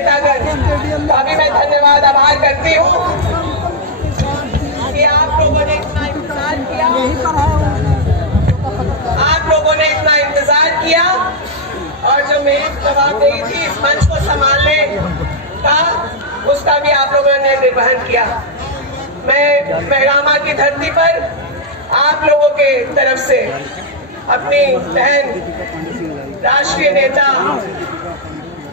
नेतागण का भी मैं धन्यवाद आभार करती हूँ कि आप लोगों ने इतना इंतजार किया, आप लोगों ने इतना इंतजार किया और जो मेरी जवाबदेही थी इस मंच को संभालने का, उसका भी आप लोगों ने निर्वहन किया। मैं मेहगामा की धरती पर आप लोगों के तरफ से अपनी बहन राष्ट्रीय नेता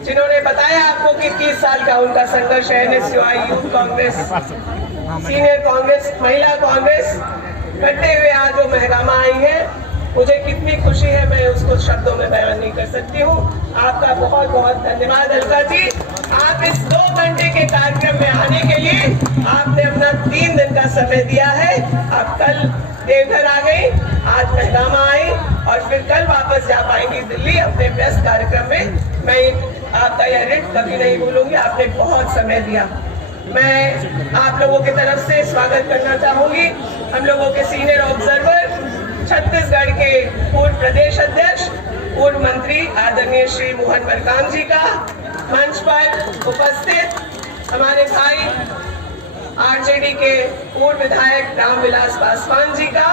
जिन्होंने बताया आपको कि 30 साल का उनका संघर्ष है, NSUI youth Congress, senior Congress, महिला कांग्रेस करते हुए आज वो मेहगामा आई है। मुझे कितनी खुशी है मैं उसको शब्दों में बयान नहीं कर सकती हूँ। आपका बहुत बहुत धन्यवाद अलका जी। आप इस 2 घंटे के कार्यक्रम में आने के लिए आपने अपना 3 दिन का समय दिया है। आप कल देवघर आ गई, आज मेहगामा आई और फिर कल वापस जा पाएंगी दिल्ली अपने व्यस्त कार्यक्रम में। मैं आपका यह ऋण कभी नहीं भूलूंगी, आपने बहुत समय दिया। मैं आप लोगों की तरफ से स्वागत करना चाहूंगी हम लोगों के सीनियर ऑब्जर्वर, छत्तीसगढ़ के पूर्व प्रदेश अध्यक्ष, पूर्व मंत्री आदरणीय श्री मोहन मरकाम जी का, मंच पर उपस्थित हमारे भाई आरजेडी के पूर्व विधायक रामविलास पासवान जी का,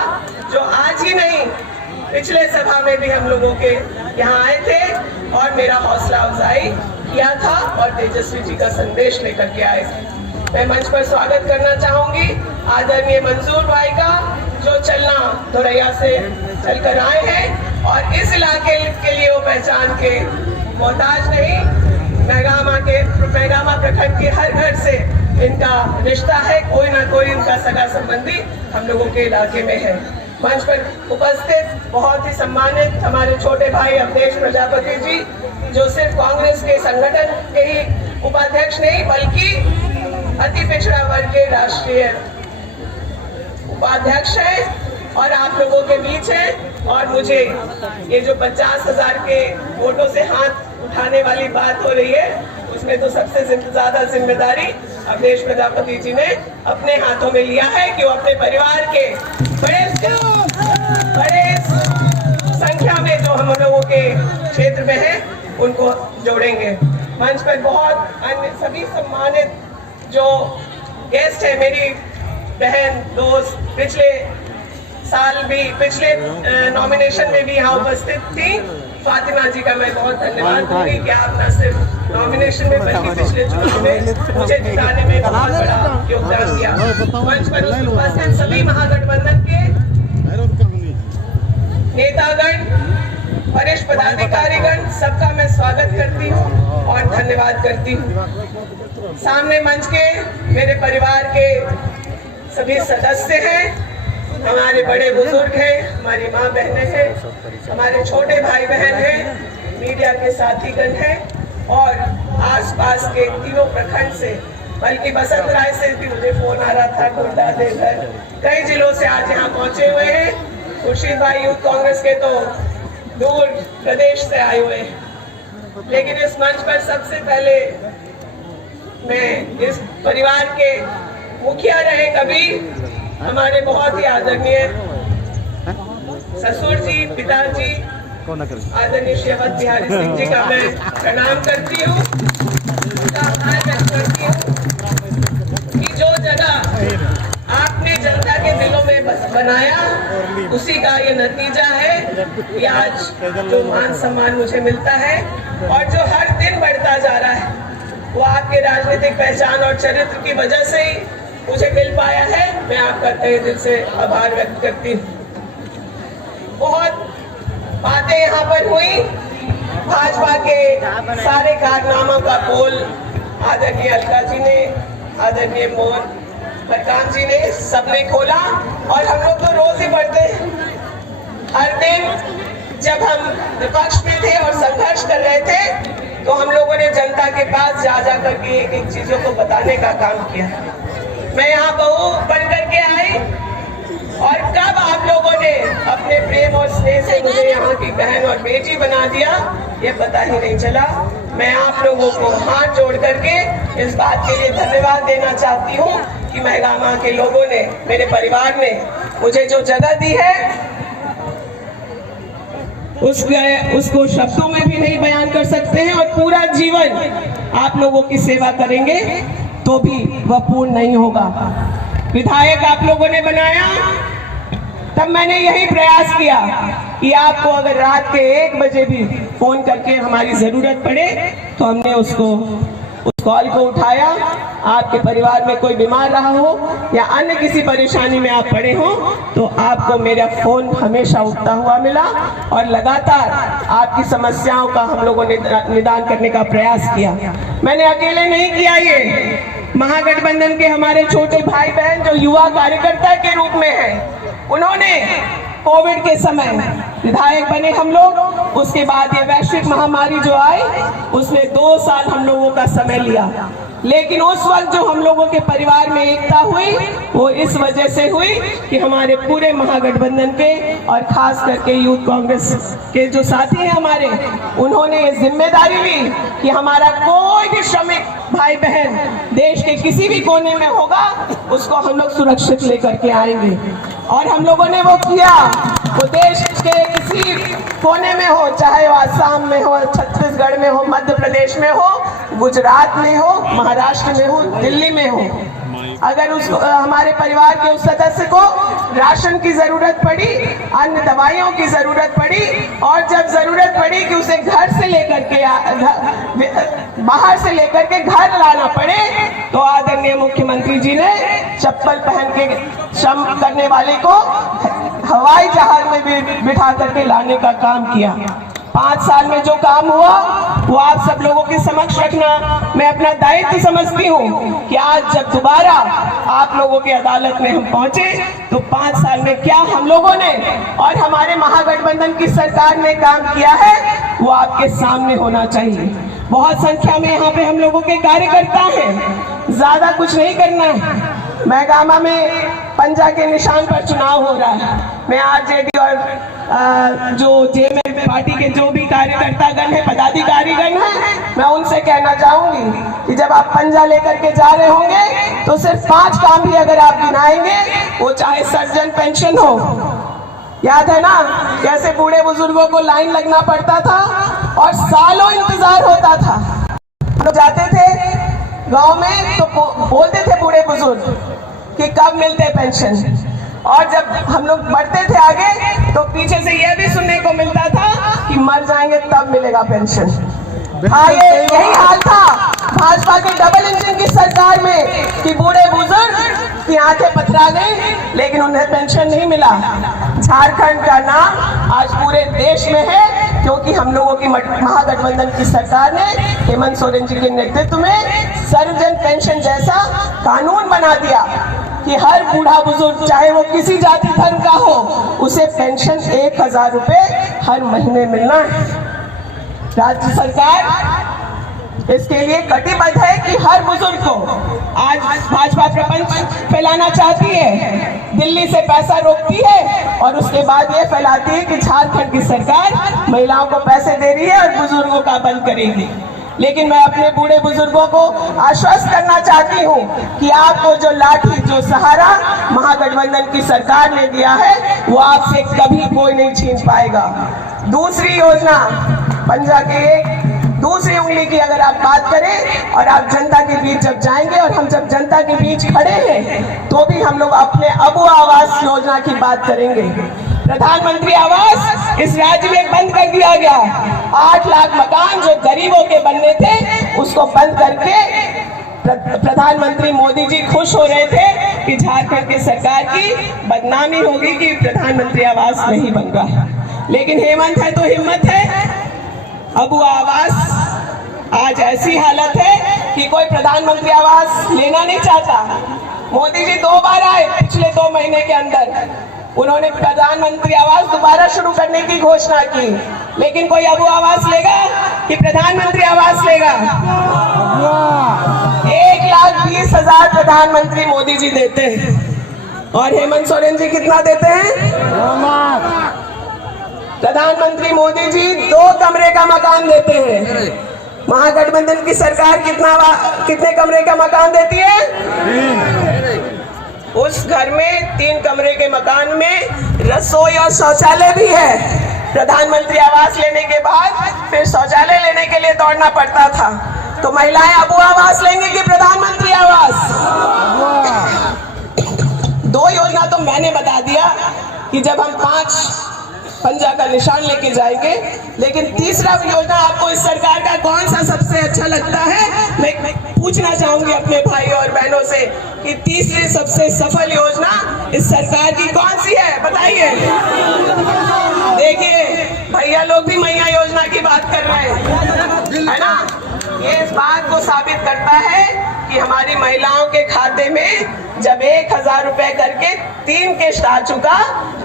जो आज ही नहीं पिछले सभा में भी हम लोगों के यहाँ आए थे और मेरा हौसला अफजाई किया था और तेजस्वी जी का संदेश लेकर के आए थे। मैं मंच पर स्वागत करना चाहूंगी आदरणीय मंजूर भाई का, जो चलना धोरैया से चलकर आए हैं और इस इलाके के लिए वो पहचान के मोहताज नहीं। मेहगामा प्रखंड के हर घर से इनका रिश्ता है, कोई ना कोई इनका सगा संबंधी हम लोगों के इलाके में है। मंच पर उपस्थित बहुत ही सम्मानित हमारे छोटे भाई अवधेश प्रजापति जी, जो सिर्फ कांग्रेस के संगठन के ही उपाध्यक्ष नहीं बल्कि अति पिछड़ा वर्ग के राष्ट्रीय उपाध्यक्ष है और आप लोगों के बीच है। और मुझे ये जो 50,000 के वोटों से हाथ उठाने वाली बात हो रही है, उसमें तो सबसे ज्यादा जिम्मेदारी अवधेश प्रजापति जी ने अपने हाथों में लिया है कि वो अपने परिवार के बड़े संख्या में जो हम लोगों के क्षेत्र में है उनको जोड़ेंगे। मंच पर बहुत अन्य सभी सम्मानित जो गेस्ट है, मेरी बहन दोस्त पिछले साल भी पिछले नॉमिनेशन में भी यहाँ उपस्थित थी, फातिमा जी का मैं बहुत धन्यवाद दूंगी कि आप न सिर्फ नॉमिनेशन में बल्कि पिछले चुनाव में मुझे जिताने में बहुत बड़ा योगदान दिया। मंच पर उपस्थित सभी महागठबंधन के नेतागण, वरिष्ठ पदाधिकारीगण, सबका मैं स्वागत करती हूँ और धन्यवाद करती हूँ। सामने मंच के मेरे परिवार के सभी सदस्य हैं, हमारे बड़े बुजुर्ग हैं, हमारी माँ बहनें हैं, हमारे छोटे भाई बहन हैं, मीडिया के साथीगण हैं और आसपास के तीनों प्रखंड से, बल्कि बसंत राय से भी मुझे फोन आ रहा था, गोड्डा, देवघर, कई जिलों से आज यहाँ पहुंचे हुए हैं। खुर्शीद भाई यूथ कांग्रेस के तो दूर प्रदेश से आए हुए हैं। लेकिन इस मंच पर सबसे पहले मैं इस परिवार के मुखिया रहे कभी हमारे बहुत ही आदरणीय ससुर जी, पिताजी आदरणीय श्री अवध बिहारी सिंह जी का मैं प्रणाम करती हूँ, आभार व्यक्त करती हूँ कि जो जगह आपने जनता के दिलों में बनाया उसी का ये नतीजा है कि आज जो मान सम्मान मुझे मिलता है और जो हर दिन बढ़ता जा रहा है, वो आपके राजनीतिक पहचान और चरित्र की वजह से ही मुझे मिल पाया है। मैं आपका तहे दिल से आभार व्यक्त करती हूँ। बहुत बातें यहाँ पर हुई, भाजपा के सारे कारनामों का पोल आदरणीय अलका जी ने, आदरणीय मोहन मरकाम जी ने, सबने खोला और हम लोग तो रोज ही पढ़ते हैं। हर दिन जब हम विपक्ष में थे और संघर्ष कर रहे थे तो हम लोगों ने जनता के पास जा करके एक चीजों को बताने का काम किया। मैं यहाँ बहू बन करके आई और कब आप लोगों ने अपने प्रेम और स्नेह से मुझे यहाँ की बहन और बेटी बना दिया ये पता ही नहीं चला। मैं आप लोगों को हाथ जोड़ करके इस बात के लिए धन्यवाद देना चाहती हूँ कि मेहगामा के लोगों ने, मेरे परिवार ने मुझे जो जगह दी है उसको शब्दों में भी नहीं बयान कर सकते हैं और पूरा जीवन आप लोगों की सेवा करेंगे तो भी वह पूर्ण नहीं होगा। विधायक आप लोगों ने बनाया, तब मैंने यही प्रयास किया कि आपको अगर रात के 1 बजे भी फोन करके हमारी जरूरत पड़े तो हमने उस कॉल को उठाया। आपके परिवार में कोई बीमार रहा हो या अन्य किसी परेशानी में आप पड़े हो तो आपको मेरा फोन हमेशा उठता हुआ मिला और लगातार आपकी समस्याओं का हम लोगों ने निदान करने का प्रयास किया। मैंने अकेले नहीं किया, ये महागठबंधन के हमारे छोटे भाई बहन जो युवा कार्यकर्ता के रूप में हैं, उन्होंने कोविड के समय विधायक बने हम लोग, उसके बाद ये वैश्विक महामारी जो आई उसमें 2 साल हम लोगों का समय लिया, लेकिन उस वक्त जो हम लोगों के परिवार में एकता हुई वो इस वजह से हुई कि हमारे पूरे महागठबंधन के और खास करके यूथ कांग्रेस के जो साथी हैं हमारे, उन्होंने ये जिम्मेदारी ली कि हमारा कोई भी श्रमिक भाई बहन देश के किसी भी कोने में होगा उसको हम लोग सुरक्षित लेकर के आएंगे। और हम लोगों ने वो किया। वो देश के किसी कोने में हो, चाहे वो आसाम में हो, छत्तीसगढ़ में हो, मध्य प्रदेश में हो, गुजरात में हो, महाराष्ट्र में हो, दिल्ली में हो, अगर उस हमारे परिवार के उस सदस्य को राशन की जरूरत पड़ी, अन्य दवाइयों की जरूरत पड़ी और जब जरूरत पड़ी कि उसे घर से लेकर के बाहर से लेकर के घर लाना पड़े, तो आदरणीय मुख्यमंत्री जी ने चप्पल पहन के श्रम करने वाले को हवाई जहाज में भी बिठा करके लाने का काम किया। 5 साल में जो काम हुआ वो आप सब लोगों के समक्ष रखना मैं अपना दायित्व समझती हूँ कि आज जब दोबारा आप लोगों की अदालत में हम पहुंचे तो 5 साल में क्या हम लोगों ने और हमारे महागठबंधन की सरकार ने काम किया है वो आपके सामने होना चाहिए। बहुत संख्या में यहाँ पे हम लोगों के कार्यकर्ता हैं, ज्यादा कुछ नहीं करना है। महगामा में पंजा के निशान पर चुनाव हो रहा है। मैं आरजेडी और जो जेएमएम पार्टी के जो भी कार्यकर्तागण हैं, पदाधिकारीगण हैं, मैं उनसे कहना चाहूंगी कि जब आप पंजा लेकर के जा रहे होंगे तो सिर्फ 5 काम भी अगर आप गिनाएंगे, वो चाहे सर्जन पेंशन हो, याद है ना कैसे बूढ़े बुजुर्गों को लाइन लगना पड़ता था और सालों इंतजार होता था। हम लोग जाते थे गांव में तो बोलते थे बूढ़े बुजुर्ग कि कब मिलते पेंशन, और जब हम लोग बढ़ते थे आगे तो पीछे से यह भी सुनने को मिलता था कि मर जाएंगे तब मिलेगा पेंशन। हाँ, यही हाल था भाजपा के डबल इंजन की सरकार में कि बूढ़े बुजुर्ग की आंखें पथरा गई लेकिन उन्हें पेंशन नहीं मिला। झारखंड का नाम आज पूरे देश में है क्योंकि हम लोगों की महागठबंधन की सरकार ने हेमंत सोरेन जी के नेतृत्व में सर्वजन पेंशन जैसा कानून बना दिया कि हर बूढ़ा बुजुर्ग चाहे वो किसी जाति धर्म का हो उसे पेंशन 1000 रुपए हर महीने मिलना है। राज्य सरकार इसके लिए कटिबद्ध है कि हर बुजुर्ग को, आज भाजपा प्रपंच फैलाना चाहती है, दिल्ली से पैसा रोकती है और उसके बाद ये फैलाती है कि झारखंड की सरकार महिलाओं को पैसे दे रही है और बुजुर्गों का बंद करेगी। लेकिन मैं अपने बूढ़े बुजुर्गों को आश्वस्त करना चाहती हूँ कि आपको जो लाठी, जो सहारा महागठबंधन की सरकार ने दिया है वो आपसे कभी कोई नहीं छीन पाएगा। दूसरी योजना, पंजा के दूसरी उंगली की अगर आप बात करें और आप जनता के बीच जब जाएंगे, और हम जब जनता के बीच खड़े हैं तो भी हम लोग अपने अबू आवास योजना की बात करेंगे। प्रधानमंत्री आवास इस राज्य में बंद कर दिया गया। 8 लाख मकान जो गरीबों के बनने थे उसको बंद करके प्रधानमंत्री मोदी जी खुश हो रहे थे कि झारखंड की सरकार की बदनामी होगी कि प्रधानमंत्री आवास नहीं बन रहा। लेकिन हेमंत है तो हिम्मत है। अबू आवास आज ऐसी हालत है कि कोई प्रधानमंत्री आवास लेना नहीं चाहता। मोदी जी 2 बार आए पिछले 2 महीने के अंदर, उन्होंने प्रधानमंत्री आवास दोबारा शुरू करने की घोषणा की, लेकिन कोई अबू आवास लेगा कि प्रधानमंत्री आवास लेगा? 1,20,000 प्रधानमंत्री मोदी जी देते हैं और हेमंत सोरेन जी कितना देते हैं? प्रधानमंत्री मोदी जी 2 कमरे का मकान देते हैं। महागठबंधन की सरकार कितने कमरे का मकान देती है? 3। उस घर में 3 कमरे के मकान में रसोई और शौचालय भी है। प्रधानमंत्री आवास लेने के बाद फिर शौचालय लेने के लिए दौड़ना पड़ता था। तो महिलाएं अबू आवास लेंगी कि प्रधानमंत्री आवास? 2 योजना तो मैंने बता दिया कि जब हम 5 पंजा का निशान लेके जाएंगे, लेकिन तीसरा योजना आपको इस सरकार का कौन सा सबसे अच्छा लगता है? मैं पूछना चाहूंगी अपने भाई और बहनों से कि तीसरी सबसे सफल योजना इस सरकार की कौन सी है, बताइए। देखिए भैया लोग भी मैया योजना की बात कर रहे हैं, है ना? ये इस बात को साबित करता है कि हमारी महिलाओं के खाते में जब 1000 रुपए करके 3 किश्त आ चुका,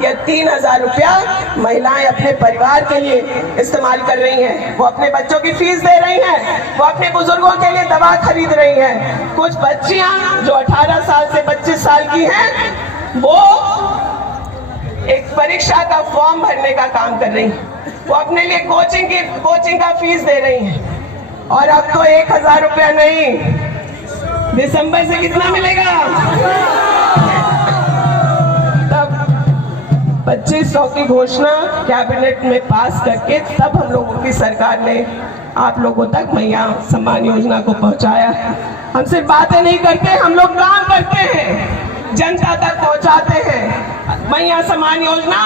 या 3000 रुपया महिलाएं अपने परिवार के लिए इस्तेमाल कर रही हैं। वो अपने बच्चों की फीस दे रही हैं, वो अपने बुजुर्गों के लिए दवा खरीद रही हैं। कुछ बच्चियां जो 18 साल से 25 साल की हैं, वो एक परीक्षा का फॉर्म भरने का काम कर रही हैं। वो अपने लिए कोचिंग का फीस दे रही हैं। और अब तो 1000 रुपया नहीं, दिसंबर से कितना मिलेगा? तब 2500 की घोषणा कैबिनेट में पास करके तब हम लोगों की सरकार ने आप लोगों तक मैया सम्मान योजना को पहुंचाया। हम सिर्फ बातें नहीं करते, हम लोग काम करते हैं, जनता तक पहुंचाते हैं। मैया सम्मान योजना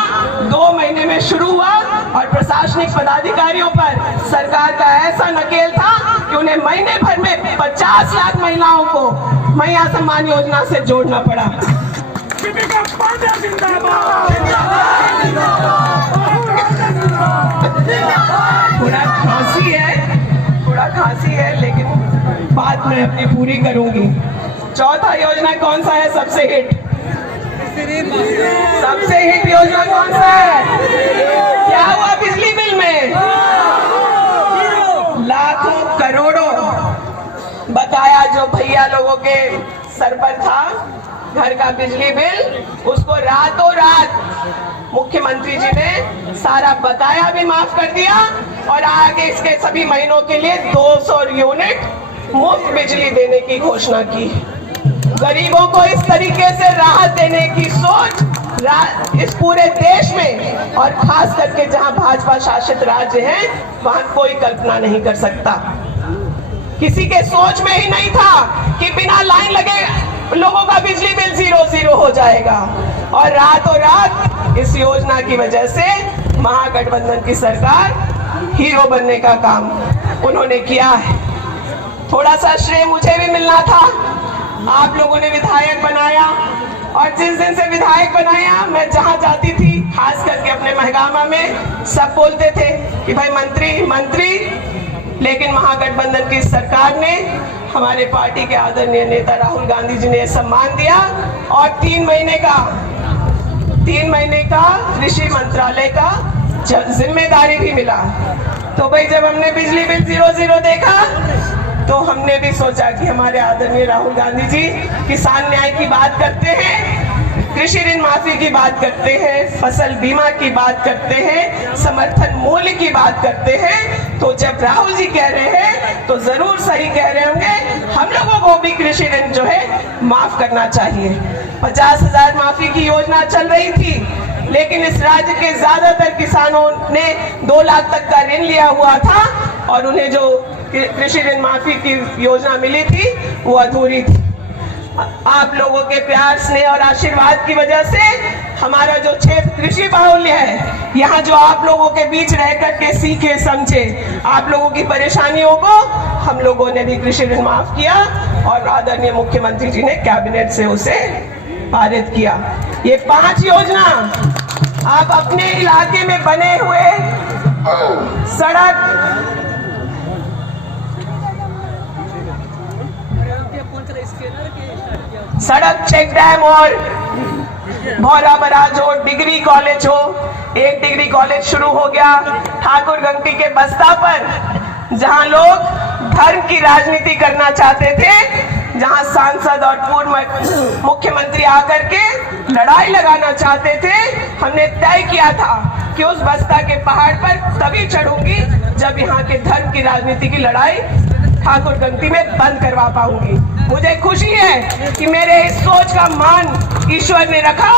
2 महीने में शुरू हुआ और प्रशासनिक पदाधिकारियों पर सरकार का ऐसा नकेल था कि उन्हें महीने भर में 50 लाख महिलाओं को मैया सम्मान योजना से जोड़ना पड़ा। थोड़ा खांसी है, लेकिन बात मैं अपनी पूरी करूंगी। चौथा योजना कौन सा है सबसे हिट? सबसे हिट योजना कौन सा है? क्या हुआ बिजली बिल में? लाखों करोड़ों बकाया जो भैया लोगों के सर पर था, घर का बिजली बिल, उसको रातों रात मुख्यमंत्री जी ने सारा बकाया भी माफ कर दिया और आगे इसके सभी महीनों के लिए 200 यूनिट मुफ्त बिजली देने की घोषणा की। गरीबों को इस तरीके से राहत देने की सोच इस पूरे देश में, और खास करके जहां भाजपा शासित राज्य हैं, वहां कोई कल्पना नहीं कर सकता। किसी के सोच में ही नहीं था कि बिना लाइन लगे लोगों का बिजली बिल 0 हो जाएगा। और रातों रात इस योजना की वजह से महागठबंधन की सरकार हीरो बनने का काम उन्होंने किया है। थोड़ा सा श्रेय मुझे भी मिलना था। आप लोगों ने विधायक बनाया, और जिस दिन से विधायक बनाया, मैं जहां जाती थी, खास करके अपने महगामा में, सब बोलते थे कि भाई मंत्री, लेकिन महागठबंधन की सरकार ने, हमारे पार्टी के आदरणीय नेता राहुल गांधी जी ने सम्मान दिया और 3 महीने का कृषि मंत्रालय का जिम्मेदारी भी मिला। तो भाई जब हमने बिजली बिल 0 देखा, तो हमने भी सोचा कि हमारे आदरणीय राहुल गांधी जी किसान न्याय की बात करते हैं, कृषि ऋण माफी की बात करते हैं, फसल बीमा की बात करते हैं, समर्थन मूल्य की बात करते हैं। तो जब राहुल जी कह रहे हैं तो जरूर सही कह रहे होंगे, हम लोगों को भी कृषि ऋण जो है माफ करना चाहिए। 50,000 माफी की योजना चल रही थी, लेकिन इस राज्य के ज्यादातर किसानों ने 2 लाख तक का ऋण लिया हुआ था, और उन्हें जो कृषि ऋण माफी की योजना मिली थी वो अधूरी थी। आप लोगों के प्यार, स्नेह और आशीर्वाद की वजह से हमारा जो क्षेत्र कृषि बाहुल्य है, यहाँ जो आप लोगों के बीच रह करके सीखे समझे आप लोगों की परेशानियों को, हम लोगों ने भी कृषि ऋण माफ किया और आदरणीय मुख्यमंत्री जी ने कैबिनेट से उसे पारित किया। ये 5 योजना आप अपने इलाके में बने हुए सड़क, चेक डैम और भौरा बराज हो, डिग्री कॉलेज हो, 1 डिग्री कॉलेज शुरू हो गया। ठाकुर गंगटी के बस्ता पर जहां लोग धर्म की राजनीति करना चाहते थे, जहां सांसद और पूर्व मुख्यमंत्री आकर के लड़ाई लगाना चाहते थे, हमने तय किया था कि उस बस्ता के पहाड़ पर तभी चढ़ूंगी जब यहाँ के धर्म की राजनीति की लड़ाई ठाकुर गंगती में बंद करवा पाऊंगी। मुझे खुशी है कि मेरे इस सोच का मान ईश्वर ने रखा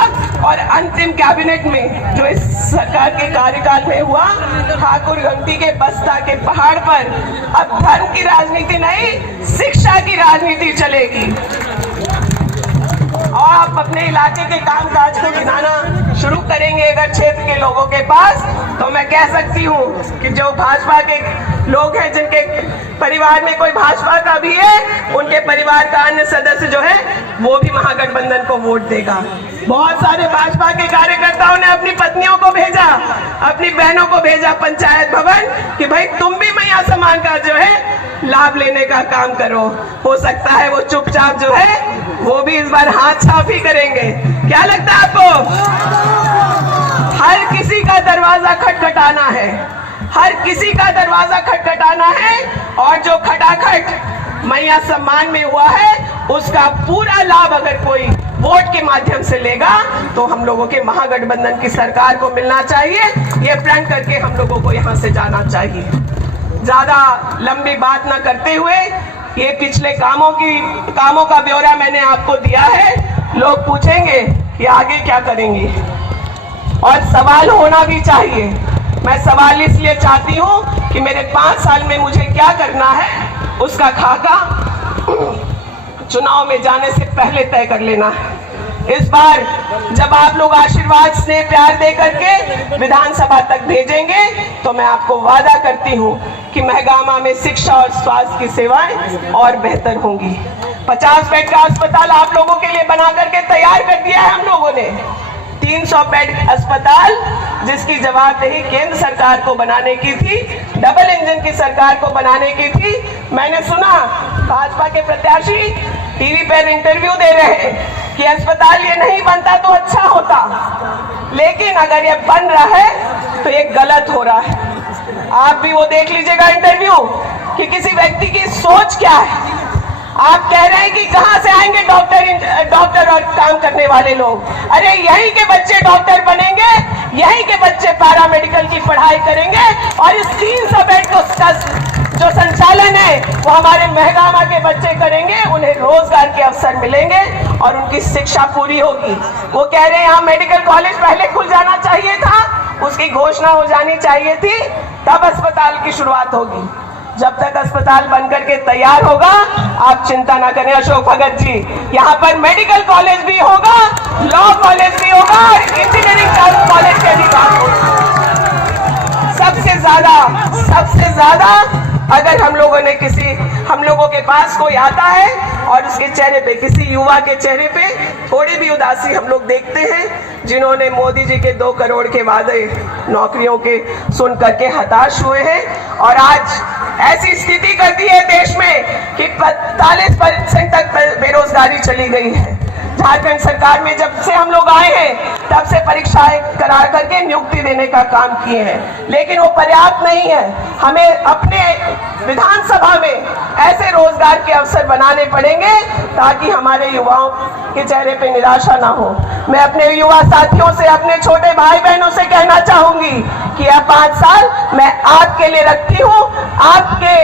और अंतिम कैबिनेट में जो इस सरकार के कार्यकाल में हुआ, ठाकुर गंगती के बस्ता के पहाड़ पर अब धर्म की राजनीति नहीं, शिक्षा की राजनीति चलेगी। और आप अपने इलाके के कामकाज को गिनाना शुरू करेंगे अगर क्षेत्र के लोगों के पास, तो मैं कह सकती हूँ कि जो भाजपा के लोग हैं, जिनके परिवार में कोई भाजपा का भी है, उनके परिवार का अन्य सदस्य जो है वो भी महागठबंधन को वोट देगा। बहुत सारे भाजपा के कार्यकर्ताओं ने अपनी पत्नियों को भेजा, अपनी बहनों को भेजा पंचायत भवन कि भाई तुम भी मैया सम्मान का जो है लाभ लेने का काम करो। हो सकता है वो चुपचाप जो है वो भी इस बार हाथ साफ ही करेंगे। क्या लगता है आपको? हर किसी का दरवाजा खटखटाना है, हर किसी का दरवाजा खटखटाना है, और जो खटाखट मैया सम्मान में हुआ है उसका पूरा लाभ अगर कोई वोट के माध्यम से लेगा तो हम लोगों के महागठबंधन की सरकार को मिलना चाहिए। ये प्रण करके हम लोगों को यहाँ से जाना चाहिए। ज्यादा लंबी बात न करते हुए, ये पिछले कामों का ब्यौरा मैंने आपको दिया है। लोग पूछेंगे कि आगे क्या करेंगे, और सवाल होना भी चाहिए। मैं सवाल इसलिए चाहती हूँ कि मेरे 5 साल में मुझे क्या करना है उसका खाका चुनाव में जाने से पहले तय कर लेना है। इस बार जब आप लोग आशीर्वाद स्नेह प्यार दे करके विधानसभा तक भेजेंगे तो मैं आपको वादा करती हूँ कि महगामा में शिक्षा और स्वास्थ्य की सेवाएं और बेहतर होंगी। 50 बेड का अस्पताल आप लोगों के लिए बना करके तैयार कर दिया है हम लोगों ने। 300 बेड अस्पताल जिसकी जवाबदेही केंद्र सरकार को बनाने की थी, डबल इंजन की सरकार को बनाने की थी। मैंने सुना भाजपा के प्रत्याशी टीवी पर इंटरव्यू दे रहे हैं कि अस्पताल ये नहीं बनता तो अच्छा होता, लेकिन अगर ये बन रहा है तो ये गलत हो रहा है। आप भी वो देख लीजिएगा इंटरव्यू कि किसी व्यक्ति की सोच क्या है। आप कह रहे हैं कि कहां से आएंगे डॉक्टर और काम करने वाले लोग। अरे यहीं के बच्चे डॉक्टर बनेंगे, यहीं के बच्चे पैरामेडिकल की पढ़ाई करेंगे, और इस 300 बेड का जो संचालन है वो हमारे महगामा के बच्चे करेंगे। उन्हें रोजगार के अवसर मिलेंगे और उनकी शिक्षा पूरी होगी। वो कह रहे हैं यहाँ मेडिकल कॉलेज पहले खुल जाना चाहिए था, उसकी घोषणा हो जानी चाहिए थी, तब अस्पताल की शुरुआत होगी। जब तक अस्पताल बनकर के तैयार होगा आप चिंता ना करें अशोक भगत जी, यहाँ पर मेडिकल कॉलेज भी होगा, लॉ कॉलेज भी होगा और इंजीनियरिंग कॉलेज के भी बात होगी। सबसे ज्यादा अगर हम लोगों के पास कोई आता है और उसके चेहरे पे, किसी युवा के चेहरे पे थोड़ी भी उदासी हम लोग देखते हैं, जिन्होंने मोदी जी के 2 करोड़ के वादे नौकरियों के सुन करके हताश हुए हैं, और आज ऐसी स्थिति कर दी है देश में कि 45% तक बेरोजगारी चली गई है। झारखंड सरकार में जब से हम लोग आए हैं तब से परीक्षाएं करा करके नियुक्ति देने का काम किए हैं, लेकिन वो पर्याप्त नहीं है। हमें अपने विधानसभा में ऐसे रोजगार के अवसर बनाने पड़ेंगे ताकि हमारे युवाओं के चेहरे पे निराशा ना हो। मैं अपने युवा साथियों से, अपने छोटे भाई बहनों से कहना चाहूंगी कि यह 5 साल मैं आपके लिए रखती हूँ, आपके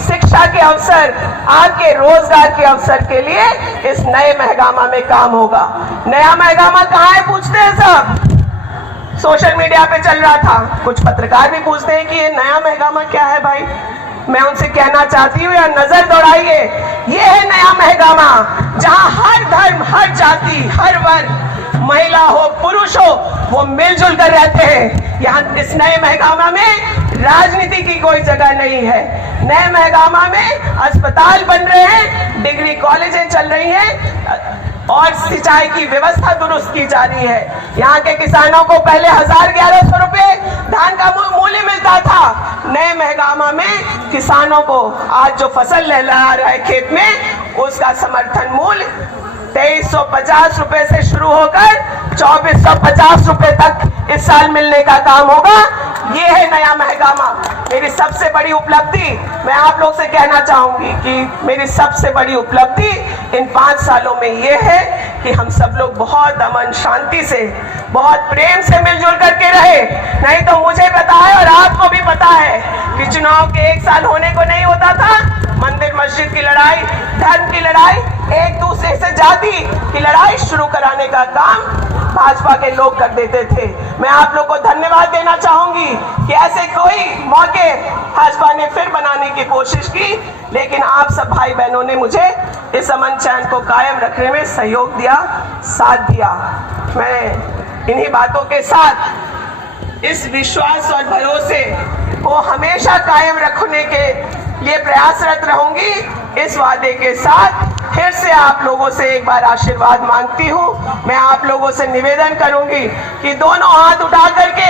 शिक्षा के अवसर, आपके रोजगार के अवसर के लिए इस नए महगामा में काम होगा। नया महगामा कहाँ है पूछते हैं सब, सोशल मीडिया पे चल रहा था, कुछ पत्रकार भी पूछते हैं कि ये नया महगामा क्या है भाई। मैं उनसे कहना चाहती हूँ, या नजर दौड़ाइए, ये है नया महगामा जहाँ हर धर्म, हर जाति, हर वर्ग, महिला हो पुरुष हो, वो मिलजुल कर रहते हैं। यहाँ इस नए महगामा में राजनीति की कोई जगह नहीं है। नए महगामा में अस्पताल बन रहे हैं, डिग्री कॉलेजें चल रही हैं और सिंचाई की व्यवस्था दुरुस्त की जा रही है। यहाँ के किसानों को पहले 1100 रुपए धान का मूल्य मिलता था। नए महगामा में किसानों को आज जो फसल लहलहा रहा है खेत में, उसका समर्थन मूल्य 2350 रुपए से शुरू होकर 2450 रुपए तक इस साल मिलने का काम होगा। ये है नया महगामा। मेरी सबसे बड़ी उपलब्धि, मैं आप लोग से कहना चाहूंगी कि मेरी सबसे बड़ी उपलब्धि इन 5 सालों में ये है कि हम सब लोग बहुत अमन शांति से, बहुत प्रेम से मिलजुल करके रहे। नहीं तो मुझे पता है और आपको भी पता है कि चुनाव के 1 साल होने को नहीं होता था, मंदिर मस्जिद की लड़ाई, धर्म की लड़ाई, एक दूसरे से जाति की लड़ाई शुरू कराने का काम भाजपा के लोग कर देते थे। मैं आप लोग को धन्यवाद देना चाहूंगी कि ऐसे कोई मौके भाजपा ने फिर बनाने की कोशिश की, लेकिन आप सब भाई बहनों ने मुझे इस अमन चैन को कायम रखने में सहयोग दिया, साथ दिया। मैं इन्हीं बातों के साथ इस विश्वास और भरोसे को हमेशा कायम रखने के लिए प्रयासरत रहूंगी। इस वादे के साथ फिर से आप लोगों से एक बार आशीर्वाद मांगती हूँ। मैं आप लोगों से निवेदन करूंगी कि दोनों हाथ उठा करके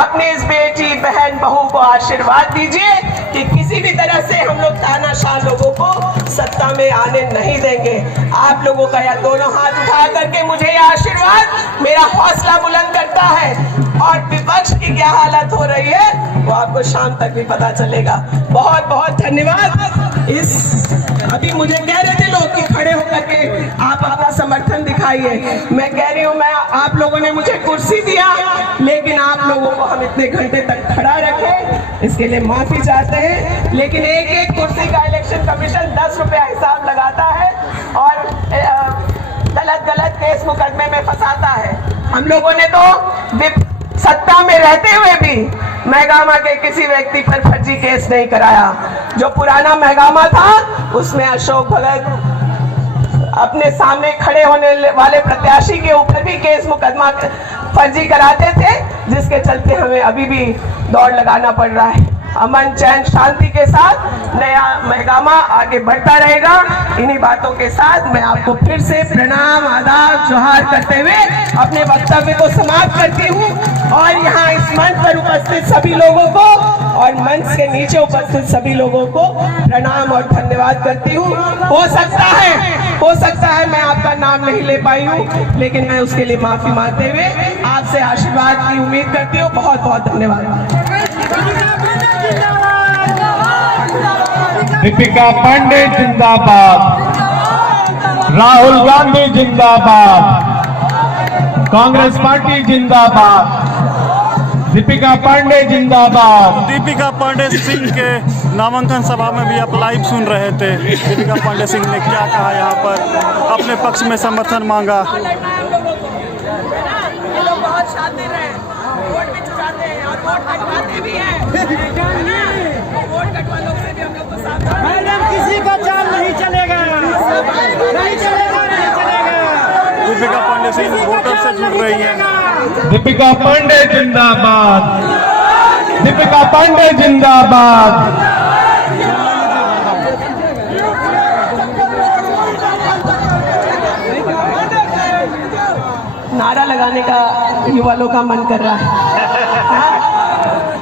अपनी इस बेटी, बहन, बहू को आशीर्वाद दीजिए कि किसी भी तरह से हम लोग तानाशाह लोगों को सत्ता में आने नहीं देंगे। आप लोगों का यह दोनों हाथ उठा करके मुझे यह आशीर्वाद मेरा हौसला बुलंद करता है, और विपक्ष की क्या हालत हो रही है वो आपको शाम तक भी पता चलेगा। बहुत बहुत धन्यवाद। इस अभी मुझे कह रहे थे लोग कि खड़े होकर के आप अपना समर्थन दिखाइए। मैं कह रही हूँ, मैं आप लोगों ने मुझे कुर्सी दिया, लेकिन आप लोगों को हम इतने घंटे तक खड़ा रखे, इसके लिए माफी चाहते हैं। लेकिन एक एक कुर्सी का इलेक्शन कमीशन 10 रुपया हिसाब लगाता है और गलत गलत केस मुकदमे में फंसाता है। हम लोगों ने तो सत्ता में रहते हुए भी महगामा के किसी व्यक्ति पर फर्जी केस नहीं कराया। जो पुराना महगामा था उसमें अशोक भगत अपने सामने खड़े होने वाले प्रत्याशी के ऊपर भी केस मुकदमा फर्जी कराते थे, जिसके चलते हमें अभी भी दौड़ लगाना पड़ रहा है। अमन चैन शांति के साथ नया महगामा आगे बढ़ता रहेगा। इन्हीं बातों के साथ मैं आपको फिर से प्रणाम, आदाब, जोहार करते हुए अपने वक्तव्य को समाप्त करती हूँ, और यहाँ इस मंच पर उपस्थित सभी लोगों को और मंच के नीचे उपस्थित सभी लोगों को प्रणाम और धन्यवाद करती हूँ। हो सकता है मैं आपका नाम नहीं ले पाई हूँ, लेकिन मैं उसके लिए माफी मांगते हुए आपसे आशीर्वाद की उम्मीद करती हूँ। बहुत बहुत धन्यवाद। दीपिका पांडे जिंदाबाद, राहुल गांधी जिंदाबाद, कांग्रेस पार्टी जिंदाबाद, दीपिका पांडे जिंदाबाद। दीपिका पांडे सिंह के नामांकन सभा में भी आप लाइव सुन रहे थे। दीपिका पांडे सिंह ने क्या कहा, यहाँ पर अपने पक्ष में समर्थन मांगा। बहुत शातिर है, वोट भी चुराते हैं और वोट कटवाते भी हैं। वोट कटवा लोग से भी हम लोग को सावधान। मैडम, किसी का चाल नहीं चलेगा, नहीं चलेगा, नहीं चलेगा। दीपिका पांडे सिंह वोटर से जुड़ रही हैं। दीपिका पांडे जिंदाबाद, दीपिका पांडे जिंदाबाद। नारा लगाने का युवा लोग का मन कर रहा है।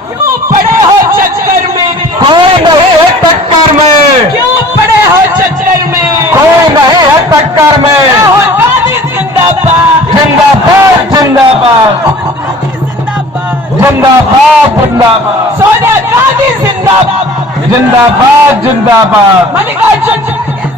क्यों पड़े हो चक्कर में, कोई नहीं है टक्कर में, क्यों पड़े हो चक्कर में, कोई नहीं है टक्कर में। राहुल गांधी जिंदाबाद, जिंदाबाद जिंदाबाद, जिंदाबाद जिंदाबाद, सोनिया गांधी जिंदाबाद, जिंदाबाद जिंदाबाद, मल्लिकार्जुन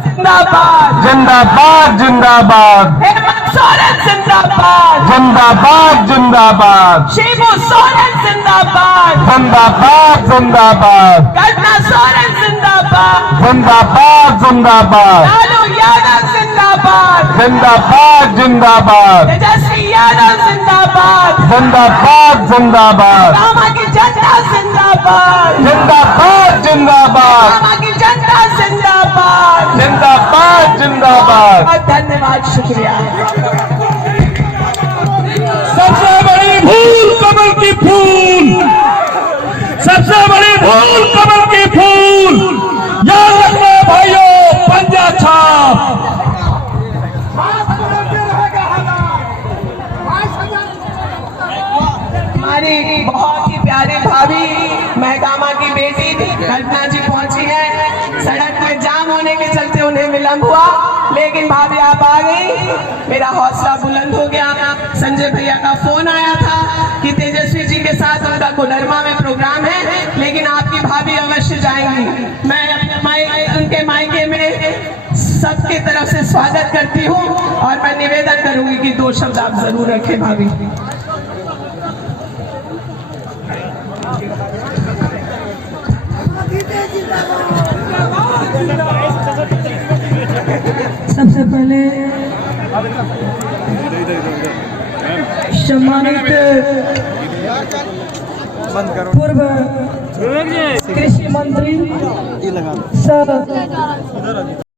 जिंदाबाद, जिंदाबाद जिंदाबाद, हेमंत सोरेन जिंदाबाद, जिंदाबाद जिंदाबाद, शिबू सोरेन जिंदाबाद, जिंदाबाद जिंदाबाद, कल्पना सोरेन जिंदाबाद, जिंदाबाद जिंदाबाद, लालू यादव जिंदाबाद, जिंदाबाद जिंदाबाद, तेजस्वी यादव जिंदाबाद, जिंदाबाद जिंदाबाद, रामा की जनता जिंदाबाद, जिंदाबाद जिंदाबाद, रामा की जनता जिंदाबाद, जिंदाबाद जिंदाबाद। बहुत धन्यवाद, शुक्रिया। सबसे बड़ी भूल कमल की फूल, सबसे बड़ी भूल कमल की फूल, याद रखना भाइयों, पंजा छाप। हमारी बहुत ही प्यारी भाभी महगामा की बेटी कल्पना जी पहुंची है। सड़क में जाम होने के चलते उन्हें विलंब हुआ, लेकिन भाभी आप आ गई, मेरा हौसला बुलंद हो गया। संजय भैया का फोन आया था कि तेजस्वी जी के साथ उनका कोडरमा में प्रोग्राम है, लेकिन आपकी भाभी अवश्य जाएंगी। मैं उनके मायके में सबकी तरफ से स्वागत करती हूँ, और मैं निवेदन करूंगी कि 2 शब्द आप जरूर रखें भाभी। सबसे पहले सम्मानित पूर्व कृषि मंत्री सर